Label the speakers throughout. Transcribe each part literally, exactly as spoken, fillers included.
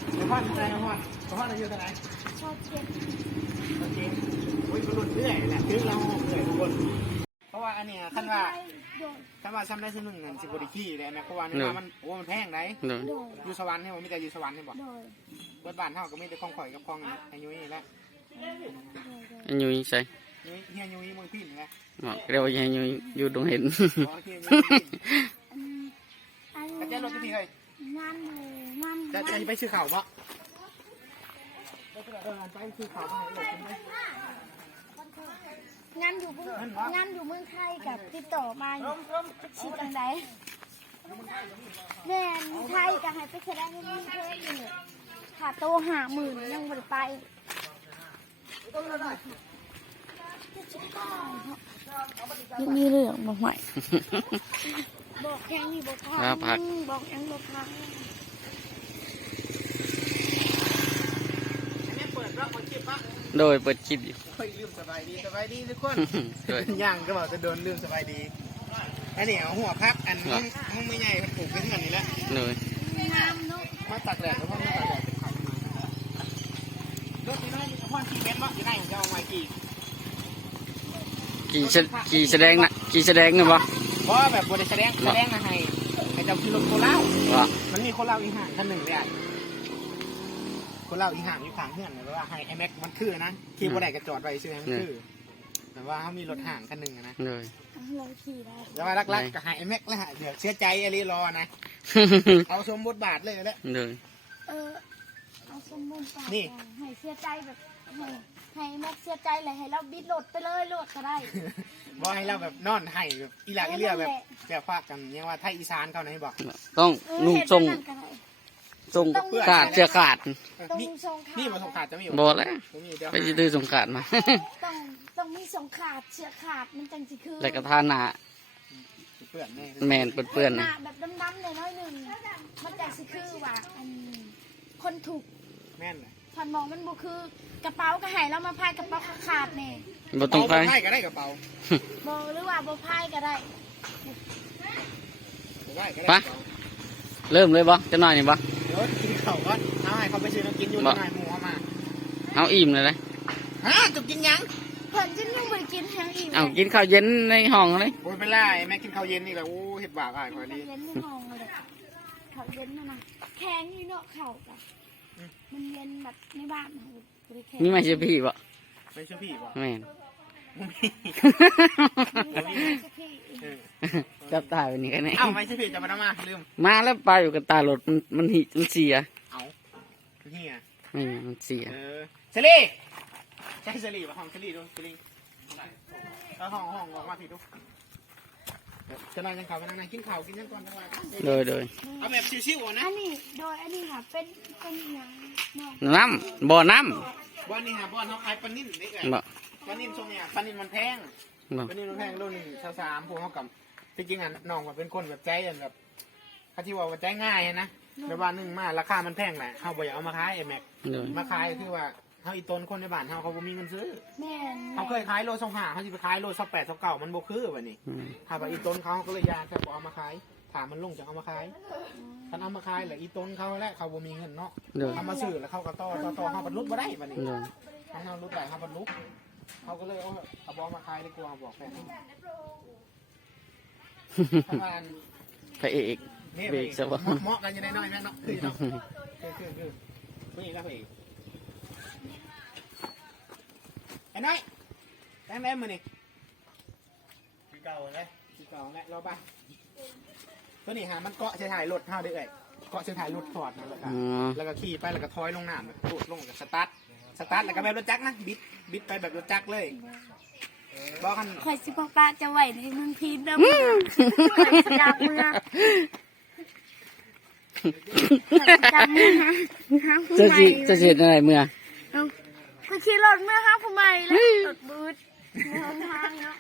Speaker 1: พ่อทำอะไรนะพ่อพ่อเราอยู่ที่ไหนชอบเจ็บโอเคโอ้ยมันรุนเรื่อยแหละถึงเราเหนื่อยทุกคนเพราะว่าอันเนี้ยขั้นว่าขั้นว่าซ้ำได้ซึ่งหนึ่งสิบบริขี้เลยนะเพราะว่านี่มันโอ้มันแพงไหนอยู่สวรรค์ให้ผมมีแต่อยู่สวรรค์ให้บอกเบิดบ้านเท่าก็ไม่ได้คล้องข่อยกับคล้องไอ้ยุ้ยนี่แหละ
Speaker 2: ไอ้ยุ้ยใช่
Speaker 1: ยุ้ยเฮียยุ้ยมึงพิมพ์นะ
Speaker 2: เรียกว่าไอ้ยุ้ยอยู่ตรงเห็น
Speaker 1: กระเจี๊ยบรถที่ไหนงานเลยงานจะจะไปซื้อข่าวปะไปซื้อข่าวมาให้เลย
Speaker 3: งานอยู่งานอยู่เมืองไทยกับติดต่อมาชิดจังไดแม่ไทยกับให้ไปแสดงที่เมืองไทยอยู่ขาโตหาหมื่นยังบ่ได้ไปมีเรื่องบอกใหม่บอกแกงนี่บอกพังบอกแกงบอกพัง
Speaker 2: โดยเปิดคลิปอยู่
Speaker 1: ค่อยลืมสบายดีสบายดีทุกคนย่างก็บอกจะโดนลืมสบายดีอันนี้เอาหัวพักอันมึงมึงไม่ใหญ่มันปลูกเป็นเงินนี่แหละ
Speaker 2: เลย
Speaker 1: มาตักแดดแล้วพ่อมาตักแดดรถที่นั่นพ่อขี่เม็ดมั้งที่นั่นจะเอาไม้ขี่
Speaker 2: ขี่ขี่แสดงนะขี่แสดงไงบ่
Speaker 1: เพราะแบบบริแสดงแสดงมาให้ให้เจ้าคือรถโคเล่ามันมีโคเล่าอีห่างคันหนึ่งเลยอ่ะโคเล่าอีห่างอยู่ข้างเพื่อนเลยว่าให้ไอแม็กมันคือนะขี่บริแกระจอดไปซื้อให้มันคือแต่ว่าเขามีรถห่างคันหนึ่งนะ
Speaker 2: เลย
Speaker 3: เราขี่ได้
Speaker 1: แต่ว่ารักๆกับให้ไอแม็กแล้วเดี๋ยวเสียใจอะไรรอนะเอาสมบทบาทเลยแหละ
Speaker 2: เลย
Speaker 3: เออเอาสมบทบาทนี่ให้เสียใจแบบให้แม็กเสียใจเลยให้เราบิดโหลดไปเลยโหลดก็ได้
Speaker 1: บอกให้เราแบบนอนให้แบบอีหลักอีเลียแบบแบบฟากกันยังว่าไทยอีสานเขาไหนบอก
Speaker 2: ต้องนุ่งทรงทรงขาดเชือขาด
Speaker 1: นี่มาทรงขาดจะมี
Speaker 2: บอกแล้วไปซื้อทรงขาดมา
Speaker 3: ต้องต้องมีทรงขาดเชือขาดมันจังสิคือ
Speaker 2: แล้วก็ท่าหนา
Speaker 1: เปื่อน
Speaker 2: แมนเปื่อน
Speaker 3: นะแบบดำๆเลยน้อยหนึ่งมันจังสิคือว่าคนถูก
Speaker 1: แม่นเลย
Speaker 3: พันมองมันบุคือกระเป๋ากระหายแล้วมาพายกระเป๋าขาดเนี่ย
Speaker 2: บ่ต้องพาย
Speaker 1: ก็ได้กระเป๋า
Speaker 3: บ่หรือว่าบ่พายก็ได้
Speaker 2: ปะเริ่มเลยบ่จะหน่อยนี่บ่
Speaker 1: เดี๋ยวกินข้าวก่อนเอาให้เขาไปซื้อน้ำกินอยู่หน่อยหมูเอามา
Speaker 2: เอาอิ่มเลยเลย
Speaker 1: ฮะจะกินยัง
Speaker 3: เพิ่นจะยังบ่ได้กินแห้งอิ่ม
Speaker 2: เอากินข้าวเย็นในห้องเลย
Speaker 1: โอ้ยเป็นไรแม่กินข้าวเย็นนี่แหละโอ้เห็ดบาปอ่ะคอยดี
Speaker 3: เย็นในห้องเลยข้าวเย็นนะนะแข็งนี่เนาะข้าวจ้ะมันเย็นแบบในบ้าน
Speaker 2: นี่ไม่ใช่พี่บ่
Speaker 1: ไม่ใช่พี่บ่
Speaker 2: แม่นจับตาเป็นนี่กันไหน
Speaker 1: เอ้าไม่ใช่พี่จะมาทำไมลืม
Speaker 2: มาแล้วไปอยู่กับตาหลดมันมันหิมันเสีย
Speaker 1: เอ้าเฮีย
Speaker 2: ไม่มันเสีย
Speaker 1: เออเซรีใช่เซรีป่ะห้องเซรีดูเซรีเอาห้องห้องออกมาพี่ดูจะนอนยังข่าวไปนั่งกินข่าวกินยังก่อนทั้งวัน
Speaker 2: โดยโดย
Speaker 1: เอาแบบชิวๆนะ
Speaker 3: อันนี้โดยอันนี้ค่ะเป็นเป็น
Speaker 2: น้ำน้ำบ่อน้
Speaker 1: ำบ่อนี่ค่ะบ่อน้องไอ้ปนิ่นนี่ไงปนิ่นทรงเนี่ยปนิ่นมันแพงปนิ่นมันแพงรุ่นสาวสามพวกเขากับจริงๆอ่ะน้องแบบเป็นคนแบบใจแบบเขาที่ว่าใจง่ายนะแต่ว่านึ่งมาราคามันแพงแหละเขาบอกอย่าเอามาขายไอ้แม็กมาขายคือว่าเขาอีต้นคนในบ้านเขาเขาบ่มีเงินซื้อเขาเคยขายโลสองห้าเขาจะไปขายโลสักแปดสักเก้ามันโบคือวันนี้ถ้าแบบอีต้นเขาก็เลยยาแค่บอกเอามาขายถามมันลงจะเอามาขายถ้าเอามาขายแหละอีต้นเขาแหละเขาบ่มีเงินเนาะเอามาซื้อแล้วเขาก็ต่อต่อต่อเขาบรรลุมาได้วันนี้เขาเขาลุกได้เขาบรรลุเขาก็เลยเอาเอาบอมาขายดีกว่าบอกแฟน
Speaker 2: พระเอกเบรกสบาย
Speaker 1: เหมาะกันยังไงน้อยแม่เนาะคือเนาะคือคือคือคือนี่แล้วพระเอกไอ้น้อยแม่แม่มือนี่คือเก่าเลยคือเก่าแล้วรอป่ะตัวนี้หามันเกาะเส้นถ่ายรถเท่าได้เลยเกาะเส้นถ่ายรถถอดนะแล้วก็ขี่ไปแล้วก็ถอยลงน้ำแบบตูดลงกับสตาร์ทสตาร์ทแล้วก็แบบรถจักรนะบิดบิดไปแบบรถจักรเลยบอกกัน
Speaker 3: คอยสิพ่อป้าจะไหวในเมืองพีนเด้อคอยสยามเมืองจำมือฮะ
Speaker 2: จะสิจะเสียอะไรเมื่อ
Speaker 3: ไปขี่รถเมื่อห้าพมายแล้วรถบูดเดินทางเนาะ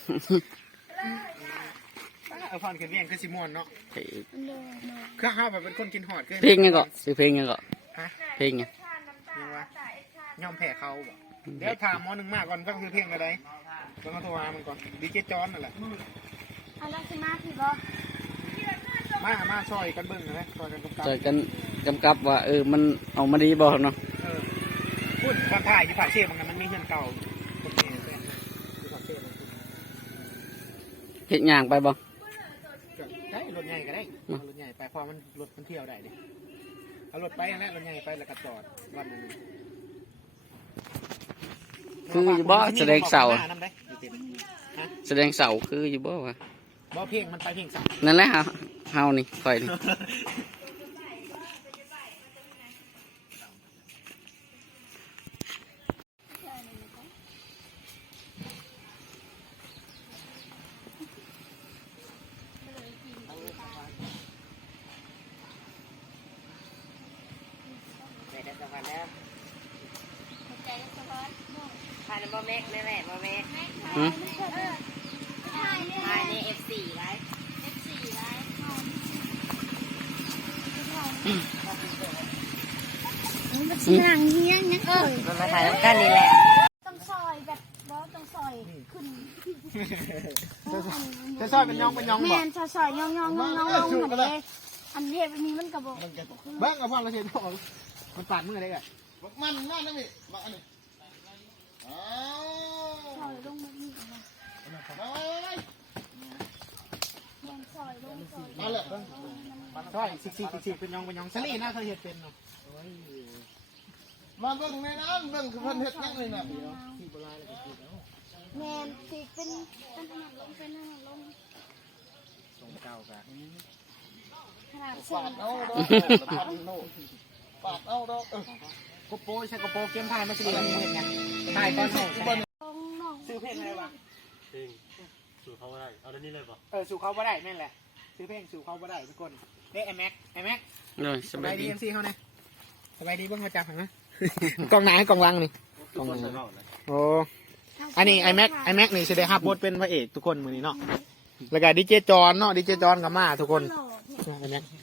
Speaker 1: เออพอนขึ้นเรียงคือซิมอนเนาะเครื่องข้าวแบบเป็นคนกินหอด
Speaker 2: เพลงยังก่อนซื้อเพลงยังก่อนเพลงยัง
Speaker 1: ยังวะย่อมแพ้เขาเดี๋ยวถามมอหนึ่งมากก่อนก็คือเพลงอะไรต้องมาโทรหามันก่อนดีเจจอนนั่นแหละ
Speaker 3: อะไรคือมาพี่บอ
Speaker 1: มามาซอยกันเบิ้งนะซอยกันกับ
Speaker 2: ซอยกัน
Speaker 4: กำกับว่าเออมันออกมาดีบ่เนาะ
Speaker 1: เออพูดความถ่ายที่ผ่าเชฟมันกันมันมีเงินเก่าคนนี้เป็นที่ผ่าเชฟมัน
Speaker 4: เฮ็ดย่างไปบ่
Speaker 1: ได้รถใหญ่ก็ได้เอารถใหญ่ไปพอมันรถมันเที่ยวได้ดิเอารถไปแล้วรถใหญ่ไปแล้วก็จอดวันนึง
Speaker 4: คืออยู่บ่แสดงเสา
Speaker 1: หน้น้ำได้อยู่เต็มฮะ
Speaker 4: แสดงเสาคืออยู่บ่วะ
Speaker 1: บ่เพลงมันไปเพลงเสา
Speaker 4: นั่นแหละเฮาเฮานี่ค่อยนี่
Speaker 2: ไปได้สะพานแล้วผ่านบอแม็กนี่แหละบอแม็ก
Speaker 4: หืม
Speaker 2: ผ่านนี่เอฟสี่ไร
Speaker 3: มันสิหนังเฮี้ยงยังเอ่ย
Speaker 2: มันมาถ่ายน้ำกันนี่แหละ
Speaker 3: ต้องซอยแบบบ่ต้องซอยขึ้น
Speaker 1: จะซอยเป็นยองเป็นยอง
Speaker 3: แม
Speaker 1: บ่
Speaker 3: นซอยซอยย่องย่องย่องย่องย่องเหมือนเด้อันเทพอันนี้มันกระบอก
Speaker 1: เบิ้งเอาพ่อเราเห็นพ่อมันปาดมือได้ไง
Speaker 5: มันนั่นนะพี่มาอันนี้อ้าว
Speaker 3: ซอยลงมานี่นะ
Speaker 5: เฮ้ย
Speaker 3: แมนซอยลงซอย
Speaker 5: มาเลย
Speaker 1: ซอยซิกซิกซิกซิกเป็นยองเป็นยองสลีน่าเคยเห็นเป็นเนาะ
Speaker 5: มาเบิ่งในน้ำเบิ่งคือเพิ่นเฮ็ดยังเลยน่ะ
Speaker 1: ที่โบราณเลยก็คือแล้ว
Speaker 3: แมนสิเป็นเป็นอาหารลงเป็นอาหารลง
Speaker 1: สงเก่ากัน
Speaker 3: ขนาด
Speaker 5: ปาดเอาดอกปาดเอาปาดเอาดอกเออ
Speaker 1: โกโปใช่โกโปเกมไทยมาสลีแบบนี้เห็นไงไทยตอนไหน
Speaker 3: ตรงน้อง
Speaker 1: ซื้อเพลงอะไรวะ
Speaker 6: เพลงสู่เขาได้เอาได้นี่เลยป่ะ
Speaker 1: เออสู่เขาบ่ได้แม่นแหละซื้อเพลงสู่เขาบ่ได้ทุกคนเด้ไอแม็กไอแม็ก
Speaker 4: เลยส
Speaker 1: ส
Speaker 4: บา
Speaker 1: บาย ย
Speaker 4: ดี
Speaker 1: ดีเอ็มซีเขาเนี่ยสบายดีเบิ้งเขาจับเห็นไหมกองไหนกองลังนี่กองไหนโอ้อันนี้ไอแม็กไอแม็กนี่แสดงฮับบทเป็นพระเอกทุกคนมือนี้เนาะแล้วก็ดีเจจอนเนาะดีเจจอนกับมาทุกคน
Speaker 3: หล่อเนี่ย
Speaker 1: ไอแม็ก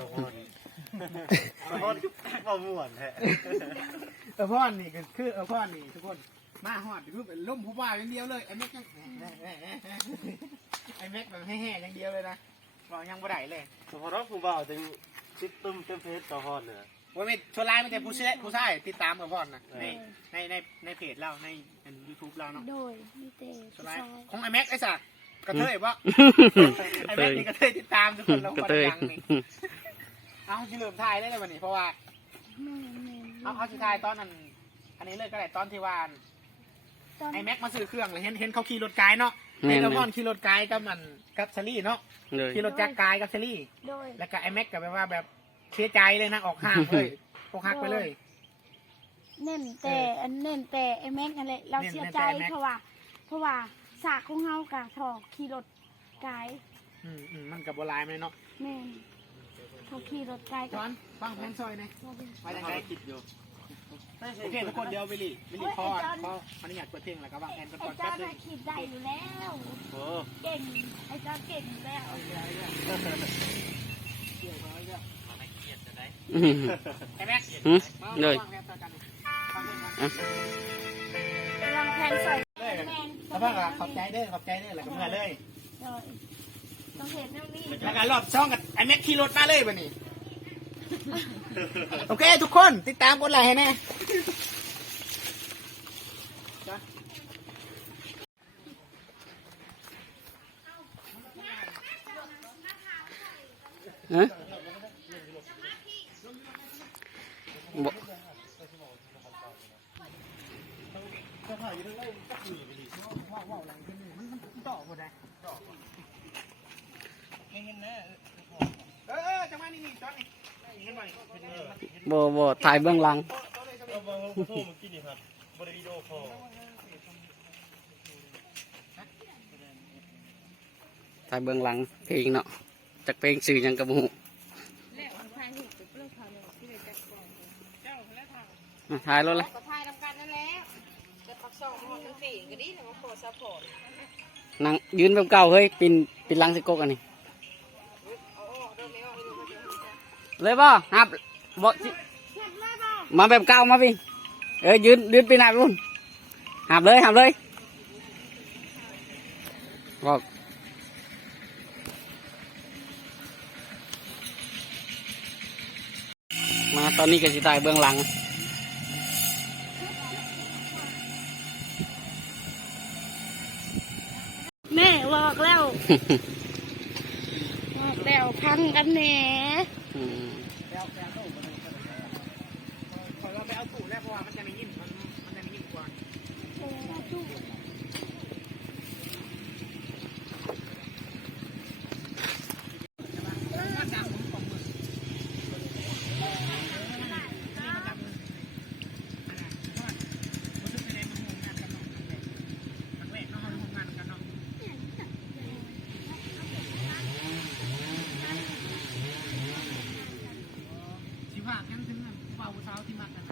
Speaker 6: มาฮอดมาม่วนแท้
Speaker 1: เออพ่อนี่ก็คือเออพ่อนี่ทุกคนมาฮอดคือเป็นล่มผู้บ่าวอย่างเดียวเลยไอแม็กยังไอแม็กแบบแห่ๆอย่างเดียวเลยนะบอกยังบ่ได้เลย
Speaker 6: สมพรผู้บ่าวจึงชิปตุ้มเต็มเพจต่อฮอดเนี่ย
Speaker 1: ว่าไม่ชวนไลน์ไม่แต่ผู้ชายผู้ชายติดตามกับพ่อนนะในในในในเพจเราในยูทูบเราเนาะ
Speaker 3: โดยมีเต
Speaker 1: ชวน
Speaker 3: ซ
Speaker 1: ไล
Speaker 3: อ
Speaker 1: น์
Speaker 3: ย
Speaker 1: ของไอแม็กไอสักกระเทยปะไอแม็กนี่กระเทยติดตามทุกคนเรา
Speaker 4: กระ
Speaker 1: คน
Speaker 4: เตย
Speaker 1: ดังนี่เอาที่เริ่มถ่ายได้เลยวันนี้เพราะว่า
Speaker 3: แม่แม่
Speaker 1: เอาเอาที่ถ่ายตอนนั้นอันนี้เลยก็ได้ตอนที่ว่า
Speaker 3: ตอน
Speaker 1: ไอแม็กมาซื้อเครื่องเลยเห็นเห็นเขาขี่รถไกด์เนาะเห็นกับพ่อนขี่รถไกด์กับมันกับเชลี่เนาะ
Speaker 4: เลย
Speaker 1: ขี่รถจักรไกด์กับเชลี่
Speaker 3: โดย
Speaker 1: แล้วก็ไอแม็กก็แบบว่าแบบเสียใจเลยนะออกห่างเลยออกหักไปเลย
Speaker 3: เน้นแต่อันเน้นแต่ไอ้แม็กนั่นแหละเราเสียใจ
Speaker 1: เน้นแต่ไอ้แม็ก
Speaker 3: เพราะว่า เพราะว่าสากของเฮากะถอกขี่รถไกด์
Speaker 1: อืมอืมมันกับโบราณไหมเนาะ
Speaker 3: แม่นเขาขี่รถไกด์
Speaker 1: จ
Speaker 3: กั
Speaker 1: อนฟังเพลงซอยหน่อยไปทางไหน
Speaker 6: คิดอยู่
Speaker 1: โอเคทุกคนเดียววิลลี่วิลลี่พอพอมันอยากเปิดเพลงแล้วก็วางแผนกัน
Speaker 3: ไอ้
Speaker 1: ก่อน
Speaker 3: จอ
Speaker 1: แป๊บ
Speaker 3: น
Speaker 1: นึ
Speaker 3: น่ะ
Speaker 1: ง
Speaker 3: ขี่ได้อยู่แล้ว
Speaker 6: โอ้
Speaker 3: เก่งไอ้จอนเก่งอยู่แล้ว
Speaker 4: อืม
Speaker 1: ไอ้แม็ก
Speaker 4: หืมเลย
Speaker 1: วางแผนต่อกัน
Speaker 4: อ่ะ
Speaker 3: วางแผนใส่
Speaker 1: เลย
Speaker 3: แมน
Speaker 1: แล้วพ่อก็ขอบใจเด้อขอบใจเด้อแล้วก็เมื่อเลย
Speaker 3: โดยต้องเห็นตรงนี้
Speaker 1: แล้วก็รอบช่องกับไอ้แม็กขี่รถมาเลยวันนี้โอเคทุกคนติดตามกดไลค์ให้แน่
Speaker 4: ฮะบ่
Speaker 1: ต่อหมดเลยเออจังหวะนี้นี่จอนนี่เห็นไหม
Speaker 4: บ่บ่ถ่ายเบื้องหลัง
Speaker 6: เอาบางโทรเมื่อกี้นี่ครับบริวิดีโอคอล
Speaker 4: ถ่ายเบื้องหลังเพลงเนาะจากเพลงสื่อหยังกระบูถ่ายรถเลย
Speaker 2: ก็ถ่ายทำกันนั่นแหละแต่ปักซองมันเป็นฝีก็ดีแต่ว่าขอซัพพอร์ต
Speaker 4: นั่งยืนแบบเก่าเฮ้ยปินปินหลังสิกกอันนี้
Speaker 2: เอาออกเดินไม่ออกอยู่คนเดียว
Speaker 4: เลยบ่ฮับบ่สิมาแบบเก่ามาพี่เอ้ยยืนยืนปีนหับรุ่นหับเลยหับเลยบอกมาตอนนี้ก็สิตายเบื้องหลัง
Speaker 3: แม่บอกแล้วบอกแล้วพังกันแหน่
Speaker 4: อืม
Speaker 1: ขอเราไปเอาตู้แล้วเพราะว่ามันจะไม่ยิ่มมันมันจะไม่ยิ่มกว่าสิว่ากันถึงเบาเช้าที่มักกัน